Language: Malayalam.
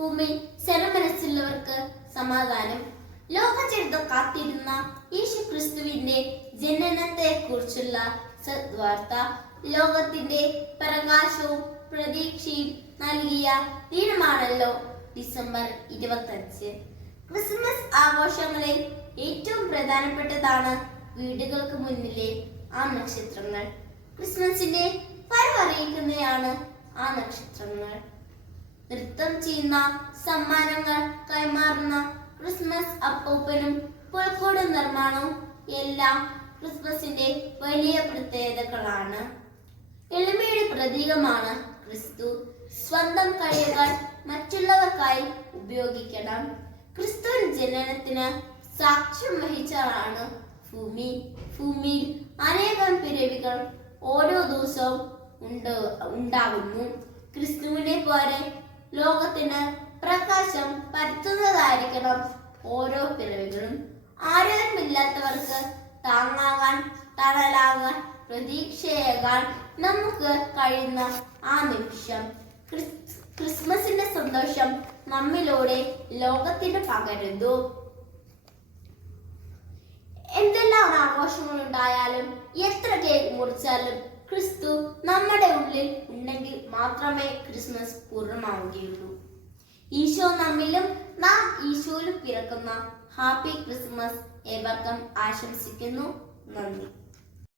ഭൂമി ശരമനസ്സുള്ളവർക്ക് സമാധാനം. ലോകചരിതം കാത്തിരുന്ന യേശു ക്രിസ്തുവിന്റെ ജനനത്തെ കുറിച്ചുള്ള സദ്വാർത്ത ലോകത്തിന്റെ പ്രകാശവും പ്രതീക്ഷയും നൽകിയ ദിനമാണല്ലോ ഡിസംബർ ഇരുപത്തഞ്ച്. ക്രിസ്മസ് ആഘോഷങ്ങളിൽ ഏറ്റവും പ്രധാനപ്പെട്ടതാണ് വീടുകൾക്ക് മുന്നിലെ ആ നക്ഷത്രങ്ങൾ. ക്രിസ്മസിന്റെ വരവറിയിക്കുന്നതാണ് ആ നക്ഷത്രങ്ങൾ. നൃത്തം ചെയ്യുന്ന സമ്മാനങ്ങൾ കൈമാറുന്ന ക്രിസ്മസ് അപ്പൂപ്പനും പുൽക്കൂട് നിർമ്മാണവും എല്ലാം ക്രിസ്മസിന്റെ വലിയ പ്രത്യേകതകളാണ്. എളിമയുടെ പ്രതീകമാണ് ക്രിസ്തു. സ്വന്തം കഴിവുകൾ മറ്റുള്ളവർക്കായി ഉപയോഗിക്കണം. ക്രിസ്തുവിൻ ജനനത്തിന് സാക്ഷ്യം വഹിച്ചതാണ് ഭൂമി. ഭൂമിയിൽ അനേകം പിരവികൾ ഓരോ ദിവസവും ഉണ്ട് ഉണ്ടാകുന്നു. ക്രിസ്തുവിനെ പോലെ ലോകത്തിന് പ്രകാശം പരത്തുന്നതായിരിക്കണം. ഓരോ പിറവികളും ആരോഗ്യമില്ലാത്തവർക്ക് താങ്ങാകാൻ തണലാകാൻ പ്രതീക്ഷയേകാൻ നമുക്ക് കഴിയുന്ന ആ നിമിഷം. ക്രിസ്മസിന്റെ സന്തോഷം നമ്മിലൂടെ ലോകത്തിന് പകരുന്നു. എന്തെല്ലാം ആഘോഷങ്ങൾ ഉണ്ടായാലും എത്ര കേക്ക് മുറിച്ചാലും ക്രിസ്തു നമ്മുടെ ഉള്ളിൽ ഉണ്ടെങ്കിൽ മാത്രമേ ക്രിസ്മസ് പൂർണമാവുകയുള്ളൂ. ഈശോ നമ്മിലും നാം ഈശോയിലും പിറക്കുന്ന ഹാപ്പി ക്രിസ്മസ് ഏവർക്കും ആശംസിക്കുന്നു. നന്ദി.